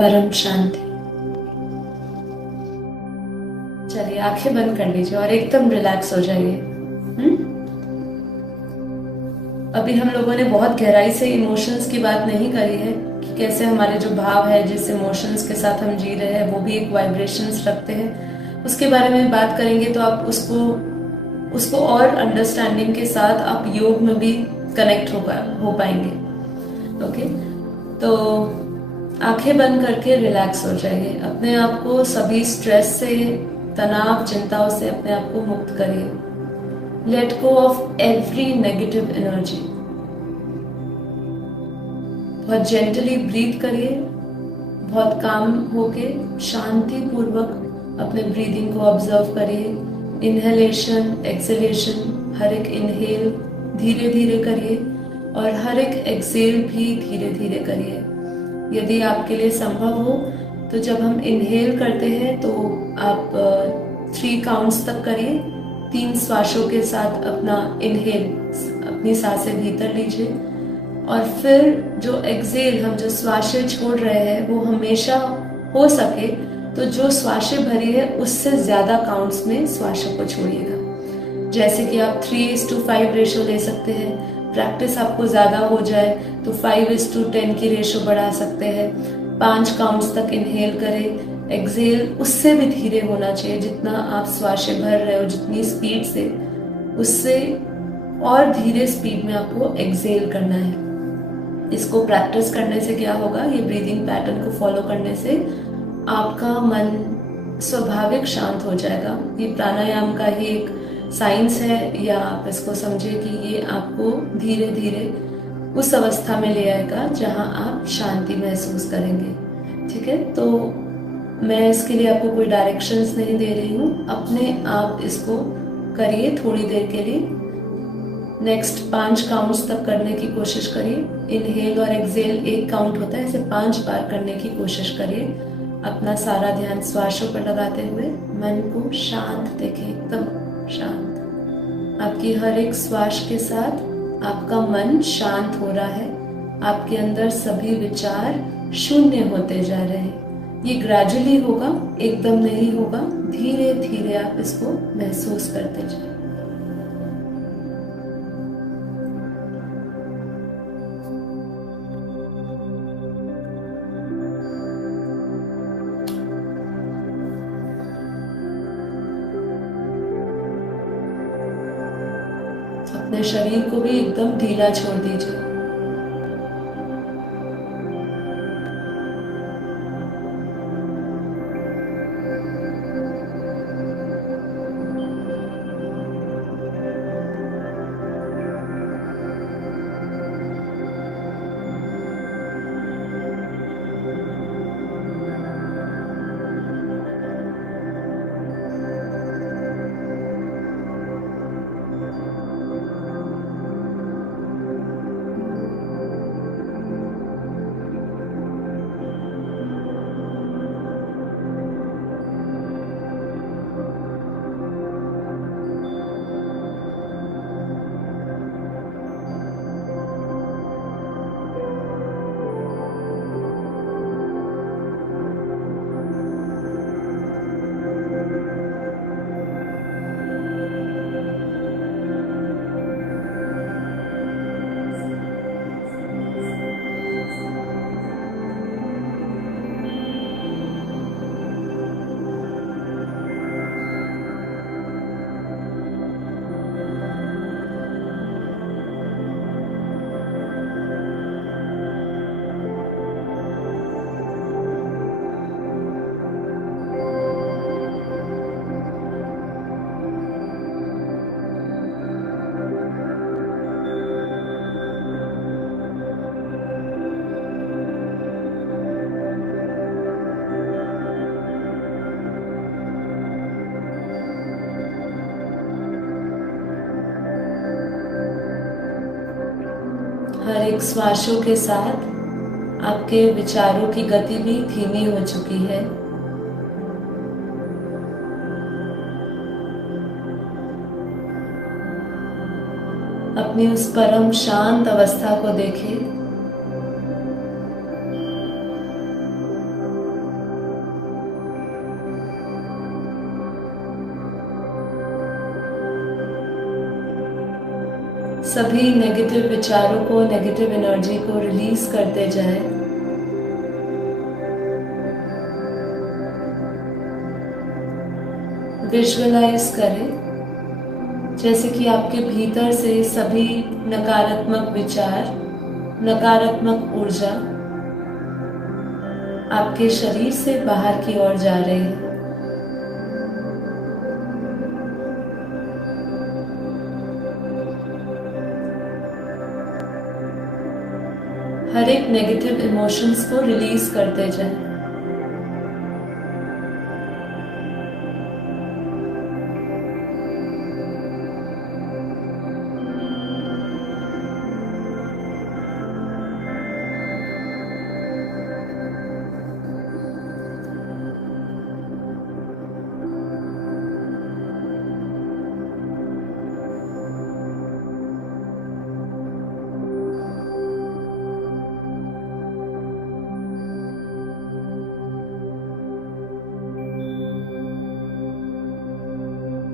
परम शांति। चलिए आंखें बंद कर लीजिए और एकदम रिलैक्स हो जाइए। अभी हम लोगों ने बहुत गहराई से इमोशंस की बात नहीं करी है कि कैसे हमारे जो भाव है, जिस इमोशंस के साथ हम जी रहे हैं, वो भी एक वाइब्रेशंस रखते हैं। उसके बारे में बात करेंगे तो आप उसको और अंडरस्टैंडिंग के साथ आप योग में भी कनेक्ट हो पाएंगे। ओके, तो आंखें बंद करके रिलैक्स हो जाइए। अपने आप को सभी स्ट्रेस से, तनाव, चिंताओं से अपने आप को मुक्त करिए। Let go of every negative energy. बहुत जेंटली ब्रीथ करिए, बहुत काम होके शांति पूर्वक अपने ब्रीदिंग को ऑब्जर्व करिए। इनहेलेशन, एक्सहेलेशन, हर एक इनहेल धीरे धीरे करिए और हर एक एक्सहेल भी धीरे धीरे करिए। यदि आपके लिए संभव हो तो जब हम इनहेल करते हैं तो आप 3 काउंट्स तक करिए। 3 श्वासों के साथ अपना इनहेल, अपनी सांसें भीतर लीजिए और फिर जो एक्सहेल, हम जो श्वासें छोड़ रहे हैं, वो हमेशा हो सके तो जो श्वासें भरी है उससे ज्यादा काउंट्स में श्वासों को छोड़िएगा। जैसे कि आप 3:5 रेशो ले सकते हैं। प्रैक्टिस आपको ज्यादा हो जाए तो 5:10 की रेशो बढ़ा सकते हैं। 5 काउंट्स तक इनहेल करें। एक्सहेल उससे भी धीरे होना चाहिए, जितना आप श्वासें भर रहे हो, जितनी स्पीड से, उससे और धीरे स्पीड में आपको एक्सहेल करना है। इसको प्रैक्टिस करने से क्या होगा, ये ब्रीदिंग पैटर्न को फॉलो करने से आपका मन स्वाभाविक शांत हो जाएगा। ये प्राणायाम का ही एक साइंस है, या आप इसको समझिए कि ये आपको धीरे धीरे उस अवस्था में ले आएगा जहां आप शांति महसूस करेंगे। ठीक है, तो मैं इसके लिए आपको कोई डायरेक्शंस नहीं दे रही हूँ, अपने आप इसको करिए थोड़ी देर के लिए। नेक्स्ट 5 काउंट्स तक करने की कोशिश करिए। इनहेल और एक्सहेल 1 काउंट होता है, इसे 5 बार करने की कोशिश करिए। अपना सारा ध्यान श्वासों पर लगाते हुए मन को शांत देखें, एकदम शांत। आपकी हर एक श्वास के साथ आपका मन शांत हो रहा है। आपके अंदर सभी विचार शून्य होते जा रहे हैं। ये ग्रेजुअली होगा, एकदम नहीं होगा। धीरे धीरे आप इसको महसूस करते जाए। अपने शरीर को भी एकदम ढीला छोड़ दीजिए। हर एक श्वासों के साथ आपके विचारों की गति भी धीमी हो चुकी है। अपनी उस परम शांत अवस्था को देखें। सभी नेगेटिव विचारों को, नेगेटिव एनर्जी को रिलीज करते जाएं। विजुअलाइज करें जैसे कि आपके भीतर से सभी नकारात्मक विचार, नकारात्मक ऊर्जा आपके शरीर से बाहर की ओर जा रही है। हर एक नेगेटिव इमोशंस को रिलीज करते जाएं।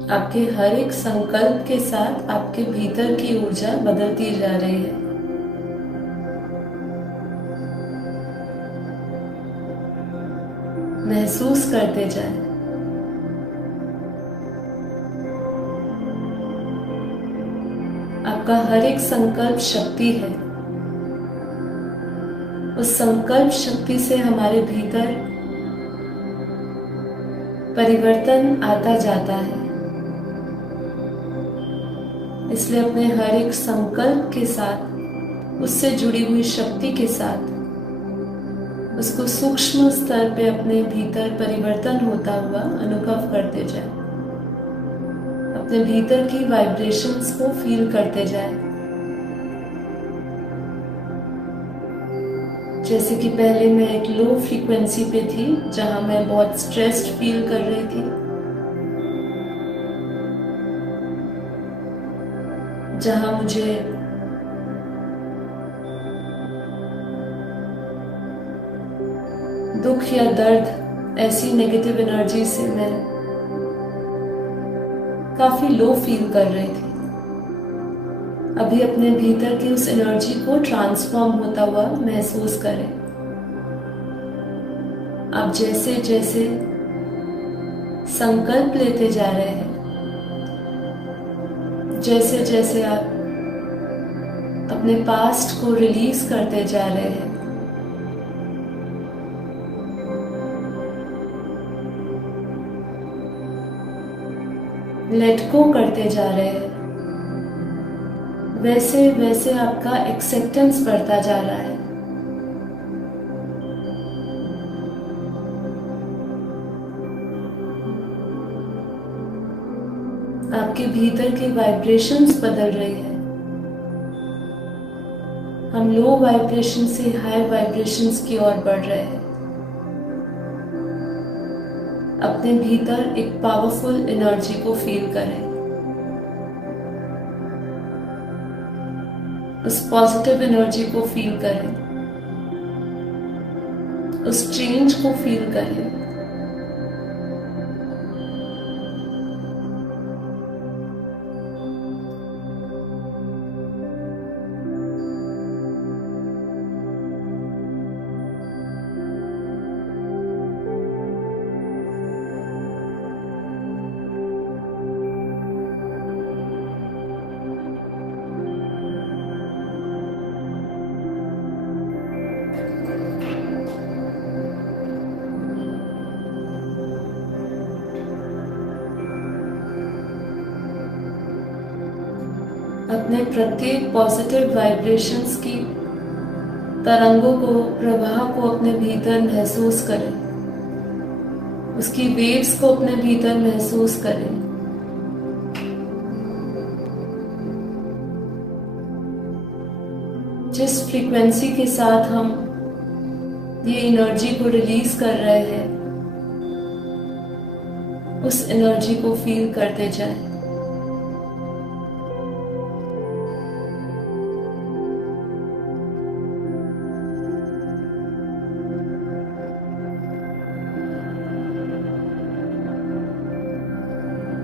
आपके हर एक संकल्प के साथ आपके भीतर की ऊर्जा बदलती जा रही है। महसूस करते जाएं। आपका हर एक संकल्प शक्ति है। उस संकल्प शक्ति से हमारे भीतर परिवर्तन आता जाता है। इसलिए अपने हर एक संकल्प के साथ, उससे जुड़ी हुई शक्ति के साथ, उसको सूक्ष्म स्तर पे अपने भीतर परिवर्तन होता हुआ अनुभव करते जाएं। अपने भीतर की वाइब्रेशंस को फील करते जाएं। जैसे कि पहले मैं एक लो फ्रीक्वेंसी पे थी, जहां मैं बहुत स्ट्रेस्ड फील कर रही थी, जहां मुझे दुख या दर्द, ऐसी नेगेटिव एनर्जी से मैं काफी लो फील कर रही थी। अभी अपने भीतर की उस एनर्जी को ट्रांसफॉर्म होता हुआ महसूस करें। आप जैसे जैसे संकल्प लेते जा रहे हैं, जैसे जैसे आप अपने पास्ट को रिलीज करते जा रहे हैं, लेट गो करते जा रहे हैं, वैसे वैसे आपका एक्सेप्टेंस बढ़ता जा रहा है। आपके भीतर की वाइब्रेशंस बदल रही है। हम लो वाइब्रेशन से हाई वाइब्रेशंस की ओर बढ़ रहे हैं। अपने भीतर एक पावरफुल एनर्जी को फील करें। उस पॉजिटिव एनर्जी को फील करें। उस चेंज को फील करें। अपने प्रत्येक पॉजिटिव वाइब्रेशंस की तरंगों को, प्रवाह को अपने भीतर महसूस करें। उसकी वेव्स को अपने भीतर महसूस करें। जिस फ्रीक्वेंसी के साथ हम ये एनर्जी को रिलीज कर रहे हैं, उस एनर्जी को फील करते जाएं।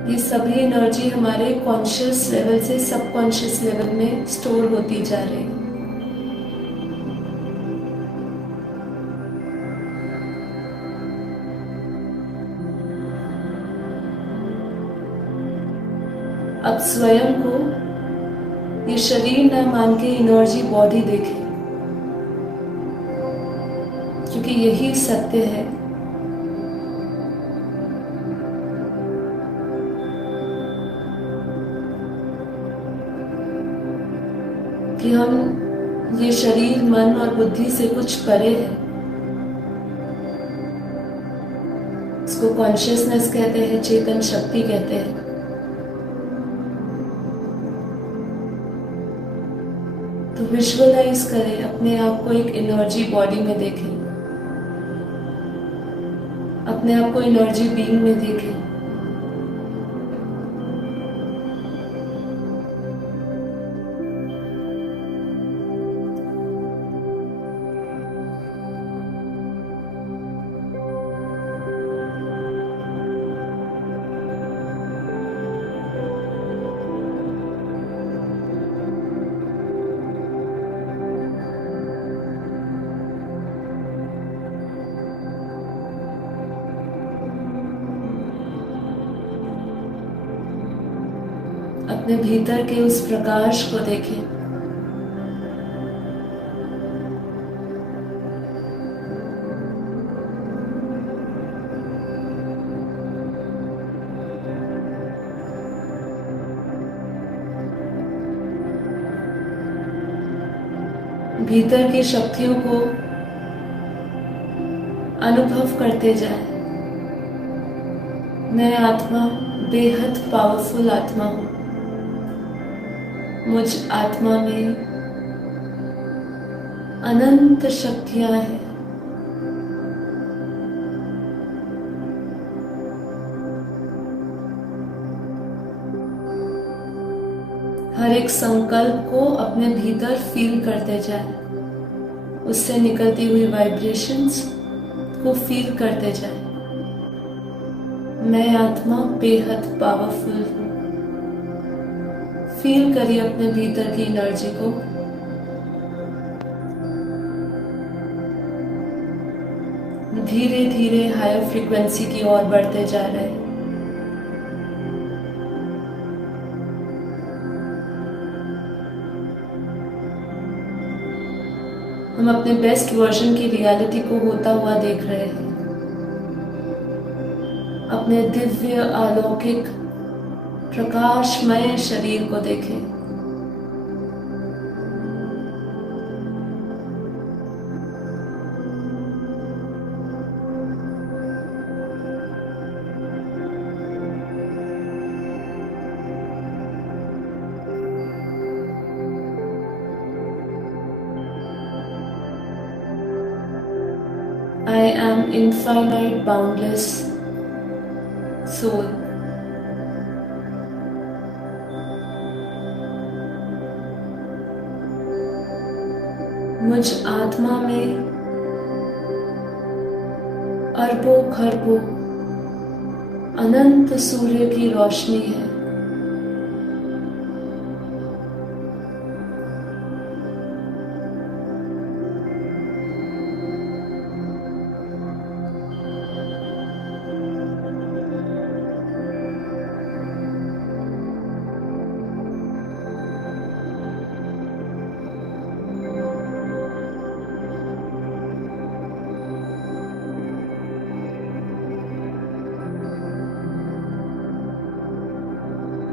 ये सभी एनर्जी हमारे कॉन्शियस लेवल से सबकॉन्शियस लेवल में स्टोर होती जा रही है। अब स्वयं को ये शरीर न मान के एनर्जी बॉडी देखें, क्योंकि यही सत्य है कि हम ये शरीर मन और बुद्धि से कुछ परे है। इसको कॉन्शियसनेस कहते हैं, चेतन शक्ति कहते हैं। तो विजुअलाइज करें, अपने आप को एक एनर्जी बॉडी में देखें, अपने आप को एनर्जी बीइंग में देखें। अपने भीतर के उस प्रकाश को देखें। भीतर की शक्तियों को अनुभव करते जाएं। मैं आत्मा बेहद पावरफुल आत्मा हूं। मुझ आत्मा में अनंत शक्तियां हैं। हर एक संकल्प को अपने भीतर फील करते जाएं, उससे निकलती हुई वाइब्रेशंस को फील करते जाएं। मैं आत्मा बेहद पावरफुल हूं। फील करिए अपने भीतर की एनर्जी को। धीरे धीरे हायर फ्रीक्वेंसी की ओर बढ़ते जा रहे हैं। हम अपने बेस्ट वर्जन की रियलिटी को होता हुआ देख रहे हैं। अपने दिव्य अलौकिक प्रकाशमय शरीर को देखें। I am infinite boundless soul. मुझ आत्मा में अरबों खरबों अनंत सूर्य की रोशनी है।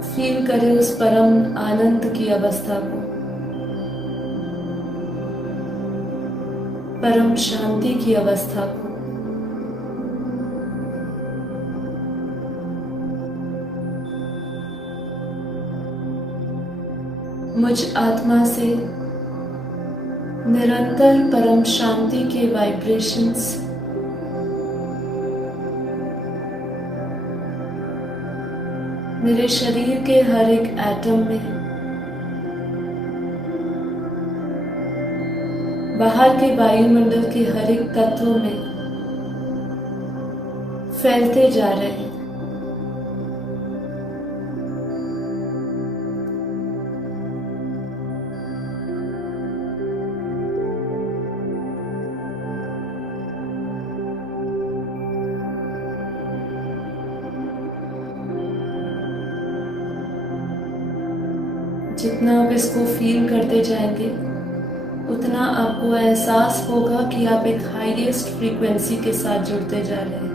फील करें उस परम आनंद की अवस्था को, परम शांति की अवस्था को। मुझ आत्मा से निरंतर परम शांति के वाइब्रेशंस मेरे शरीर के हर एक एटम में, बाहर के वायुमंडल के हर एक तत्व में फैलते जा रहे हैं। जितना आप इसको फील करते जाएंगे उतना आपको एहसास होगा कि आप एक हाईएस्ट फ्रीक्वेंसी के साथ जुड़ते जा रहे हैं।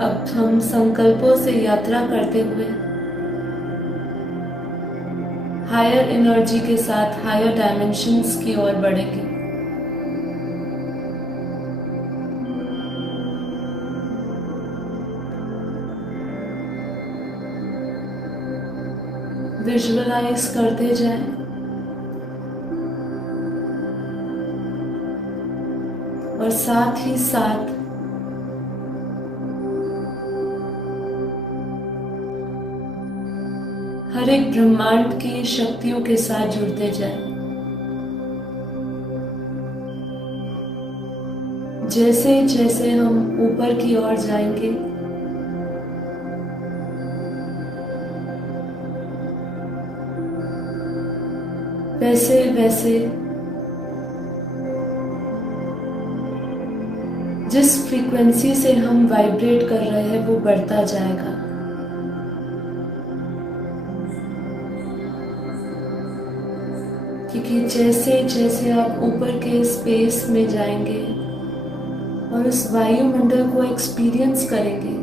अब हम संकल्पों से यात्रा करते हुए हायर एनर्जी के साथ हायर डायमेंशंस की ओर बढ़ेंगे। विजुअलाइज करते जाएं और साथ ही साथ हर एक ब्रह्मांड की शक्तियों के साथ जुड़ते जाएं। जैसे जैसे हम ऊपर की ओर जाएंगे वैसे वैसे जिस फ्रीक्वेंसी से हम वाइब्रेट कर रहे हैं वो बढ़ता जाएगा। क्योंकि जैसे जैसे आप ऊपर के स्पेस में जाएंगे और उस वायुमंडल को एक्सपीरियंस करेंगे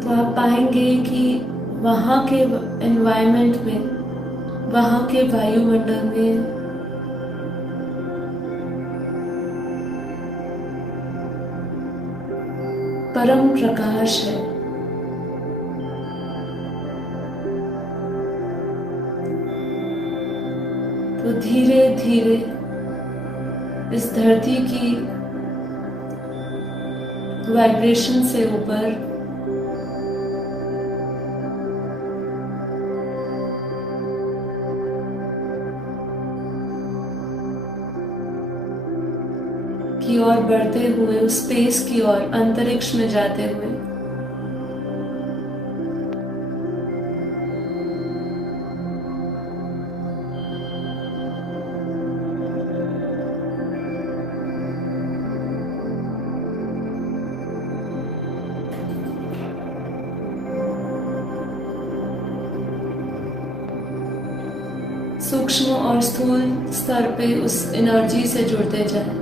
तो आप पाएंगे कि वहाँ के एनवायरनमेंट में, वहाँ के वायुमंडल में परम प्रकाश है। तो धीरे धीरे इस धरती की वाइब्रेशन से ऊपर की ओर बढ़ते हुए, उस स्पेस की ओर, अंतरिक्ष में जाते हुए सूक्ष्म और स्थूल स्तर पे उस एनर्जी से जुड़ते जाएं।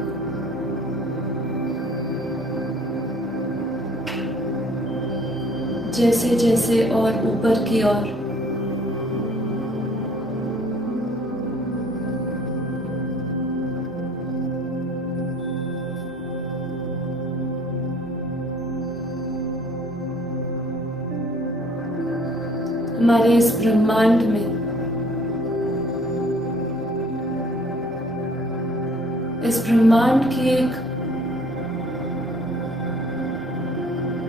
जैसे जैसे और ऊपर की ओर। हमारे इस ब्रह्मांड में, इस ब्रह्मांड की एक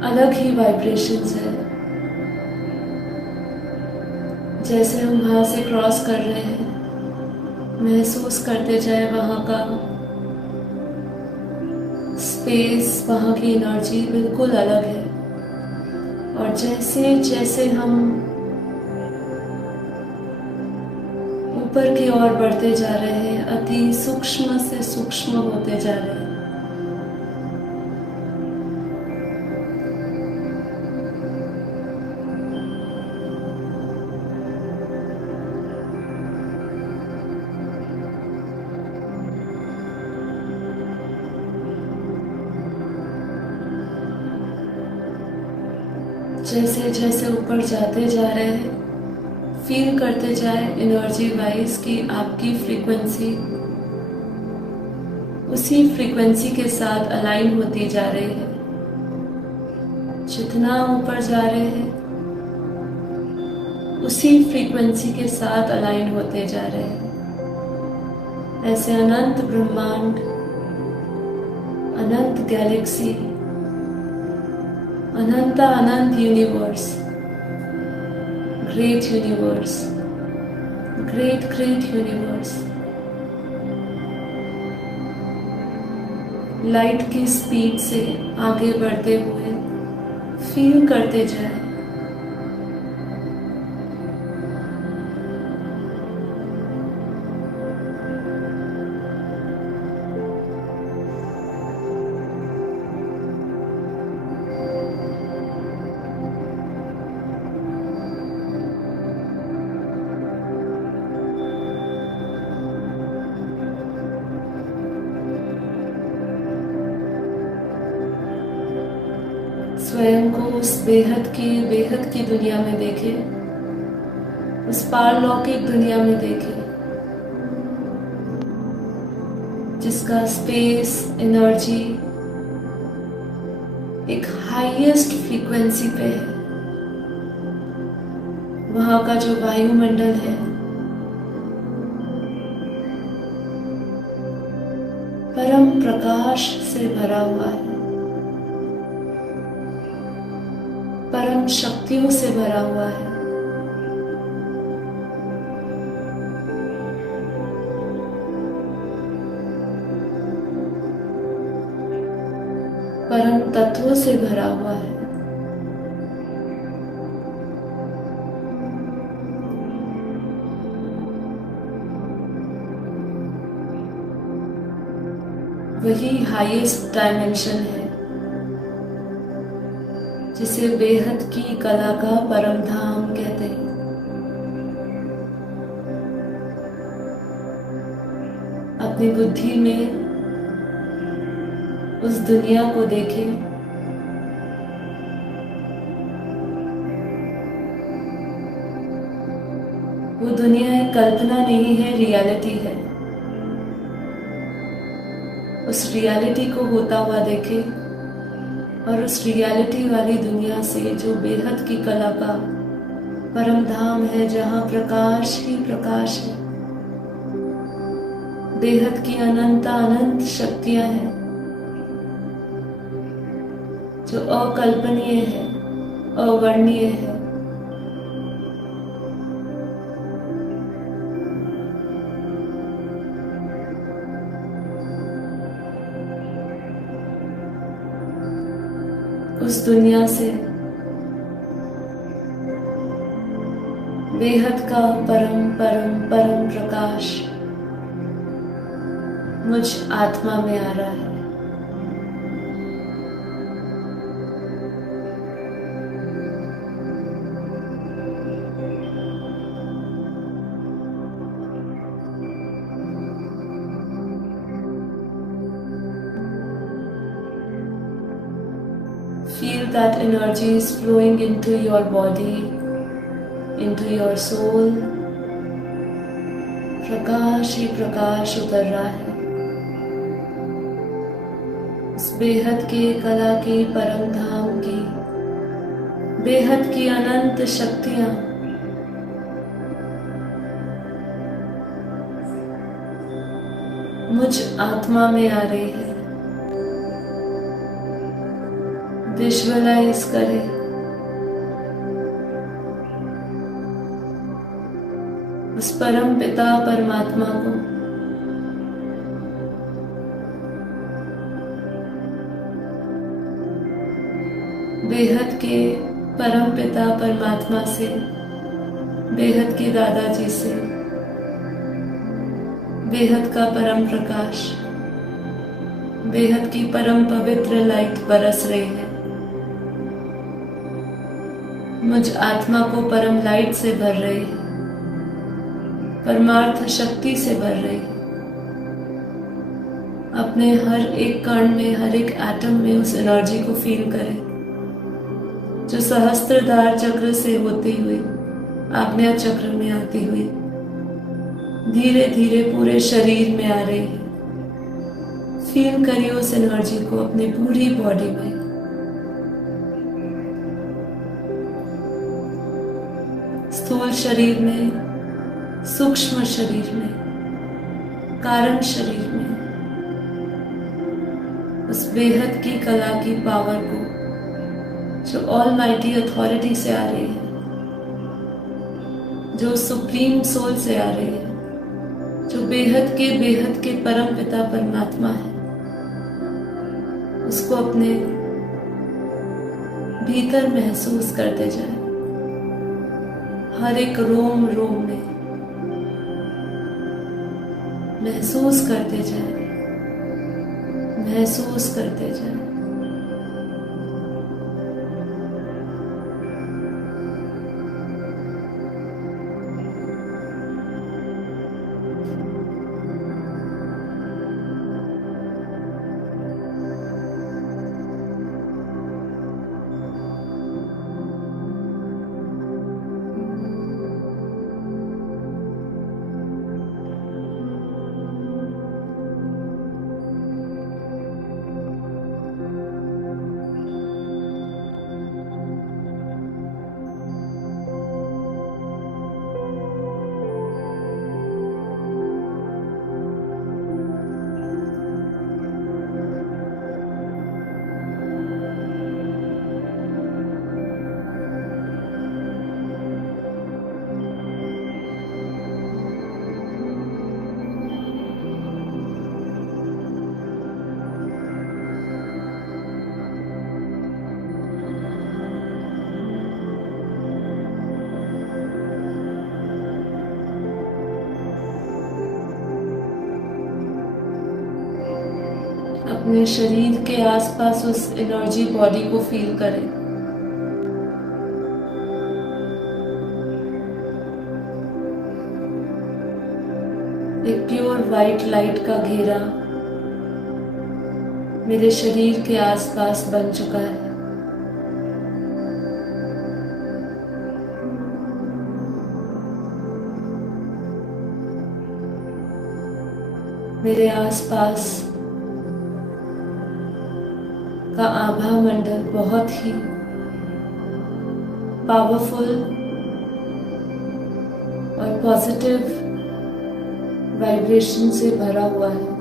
अलग ही वाइब्रेशंस है। जैसे हम वहां से क्रॉस कर रहे हैं, महसूस करते जाए वहां का स्पेस, वहां की एनर्जी बिल्कुल अलग है। और जैसे जैसे हम ऊपर की ओर बढ़ते जा रहे हैं, अति सूक्ष्म से सूक्ष्म होते जा रहे हैं। जैसे जैसे ऊपर जाते जा रहे हैं, फील करते जाए एनर्जी वाइज कि आपकी फ्रीक्वेंसी उसी फ्रीक्वेंसी के साथ अलाइन होती जा रही है। जितना ऊपर जा रहे हैं, उसी फ्रीक्वेंसी के साथ अलाइन होते जा रहे हैं। ऐसे अनंत ब्रह्मांड, अनंत गैलेक्सी, अनंत अनंत universe, great universe, great great universe, light की स्पीड से आगे बढ़ते हुए फील करते जाए। स्वयं को उस बेहद की दुनिया में देखे, उस पारलौकिक दुनिया में देखे, जिसका स्पेस, एनर्जी एक हाईएस्ट फ्रीक्वेंसी पे है। वहां का जो वायुमंडल है, परम प्रकाश से भरा हुआ है, परम शक्तियों से भरा हुआ है। परम तत्वों से भरा हुआ है। वही हाईएस्ट डायमेंशन है जिसे बेहद की कला का परम धाम कहते हैं। अपनी बुद्धि में उस दुनिया को देखें, वो दुनिया एक कल्पना नहीं है, रियलिटी है। उस रियलिटी को होता हुआ देखें और उस रियलिटी वाली दुनिया से, जो बेहद की कला का परम धाम है, जहां प्रकाश ही प्रकाश है, बेहद की अनंत अनंत शक्तियां हैं जो अकल्पनीय है, अवर्णनीय है। उस दुनिया से बेहद का परम परम परम प्रकाश मुझ आत्मा में आ रहा है। Feel that energy is flowing into your body, into your soul. प्रकाश ही प्रकाश उतर रहा है। उस बेहद की कला की, परम धाम की, बेहद की अनंत शक्तियां मुझ आत्मा में आ रही है। विजुअलाइज करें उस परम पिता परमात्मा को, बेहद के परम पिता परमात्मा से, बेहद के दादाजी से, बेहद का परम प्रकाश, बेहद की परम पवित्र लाइट बरस रही है। मुझ आत्मा को परम लाइट से भर रही है, परमार्थ शक्ति से भर रही है। अपने हर एक कण में, हर एक एटम में उस एनर्जी को फील करें, जो सहस्त्रधार चक्र से होती हुई आज्ञा चक्र में आती हुई धीरे धीरे पूरे शरीर में आ रही है। फील करिए उस एनर्जी को अपनी पूरी बॉडी में। स्थूल शरीर में, सूक्ष्म शरीर में, कारण शरीर में, उस बेहद की कला की पावर को जो ऑलमाइटी अथॉरिटी से आ रही है, जो सुप्रीम सोल से आ रही है, जो बेहद के परम पिता परमात्मा है, उसको अपने भीतर महसूस करते जाए। हर एक रोम रोम में महसूस करते जाए, महसूस करते जाए। अपने शरीर के आसपास उस एनर्जी बॉडी को फील करें। एक प्योर वाइट लाइट का घेरा मेरे शरीर के आसपास बन चुका है। मेरे आसपास का आभा मंडल बहुत ही पावरफुल और पॉजिटिव वाइब्रेशन से भरा हुआ है।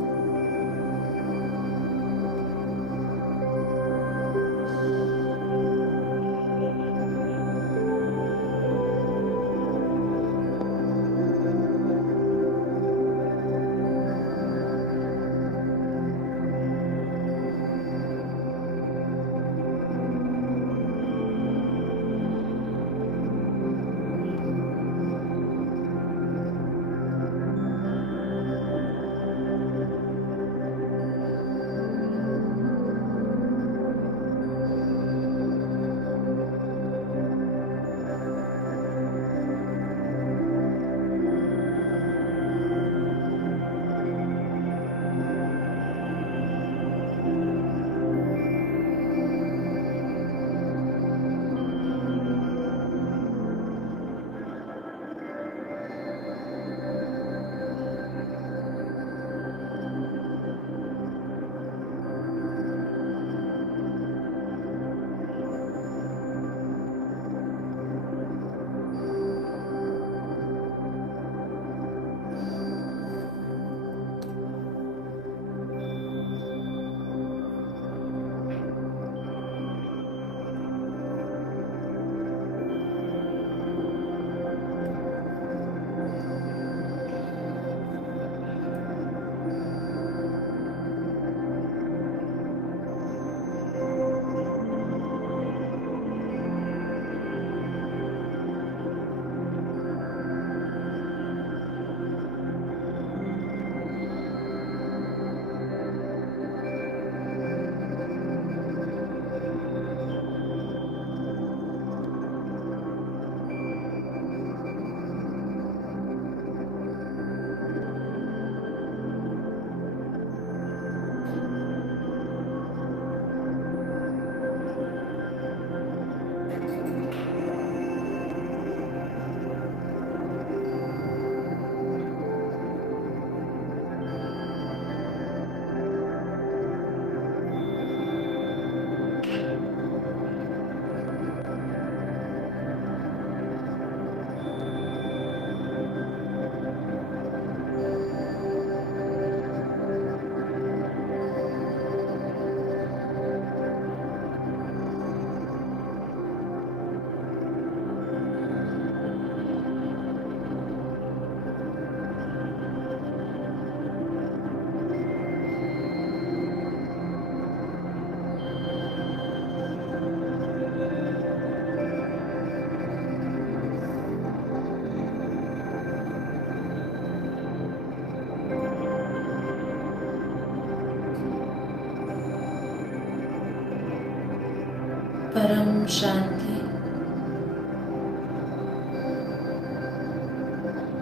परम शांति,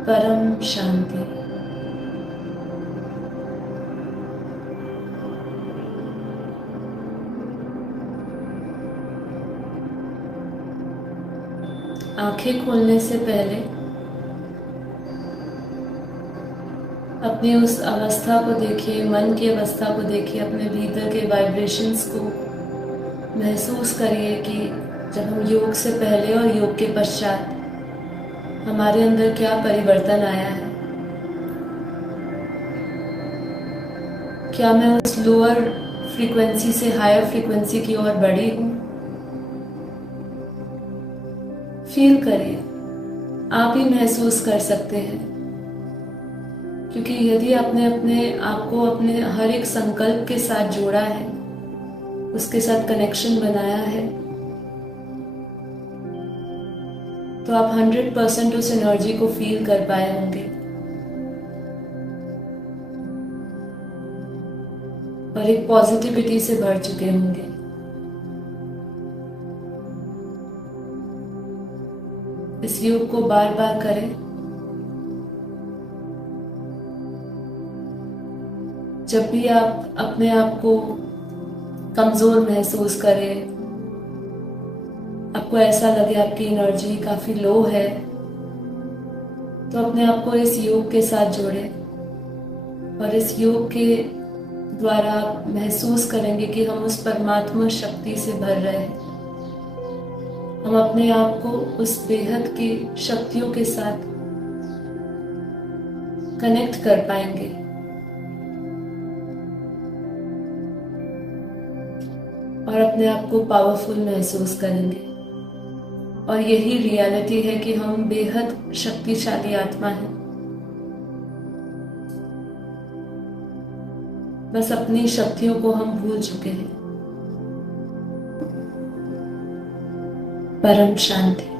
परम शांति। आंखें खोलने से पहले अपनी उस अवस्था को देखिए, मन की अवस्था को देखिए, अपने भीतर के वाइब्रेशंस को महसूस करिए कि जब हम योग से पहले और योग के पश्चात हमारे अंदर क्या परिवर्तन आया है। क्या मैं उस लोअर फ्रीक्वेंसी से हायर फ्रीक्वेंसी की ओर बढ़ी हूँ? फील करिए, आप ही महसूस कर सकते हैं, क्योंकि यदि आपने अपने आप को अपने हर एक संकल्प के साथ जोड़ा है, उसके साथ कनेक्शन बनाया है, तो आप 100% उस एनर्जी को फील कर पाए होंगे और एक पॉजिटिविटी से भर चुके होंगे। इस योग को बार बार करें। जब भी आप अपने आप को कमजोर महसूस करें, आपको ऐसा लगे आपकी एनर्जी काफी लो है, तो अपने आप को इस योग के साथ जोड़ें और इस योग के द्वारा आप महसूस करेंगे कि हम उस परमात्मा शक्ति से भर रहे हैं। हम अपने आप को उस बेहद की शक्तियों के साथ कनेक्ट कर पाएंगे और अपने आप को पावरफुल महसूस करेंगे। और यही रियलिटी है कि हम बेहद शक्तिशाली आत्मा हैं। बस अपनी शक्तियों को हम भूल चुके हैं। परम शांति।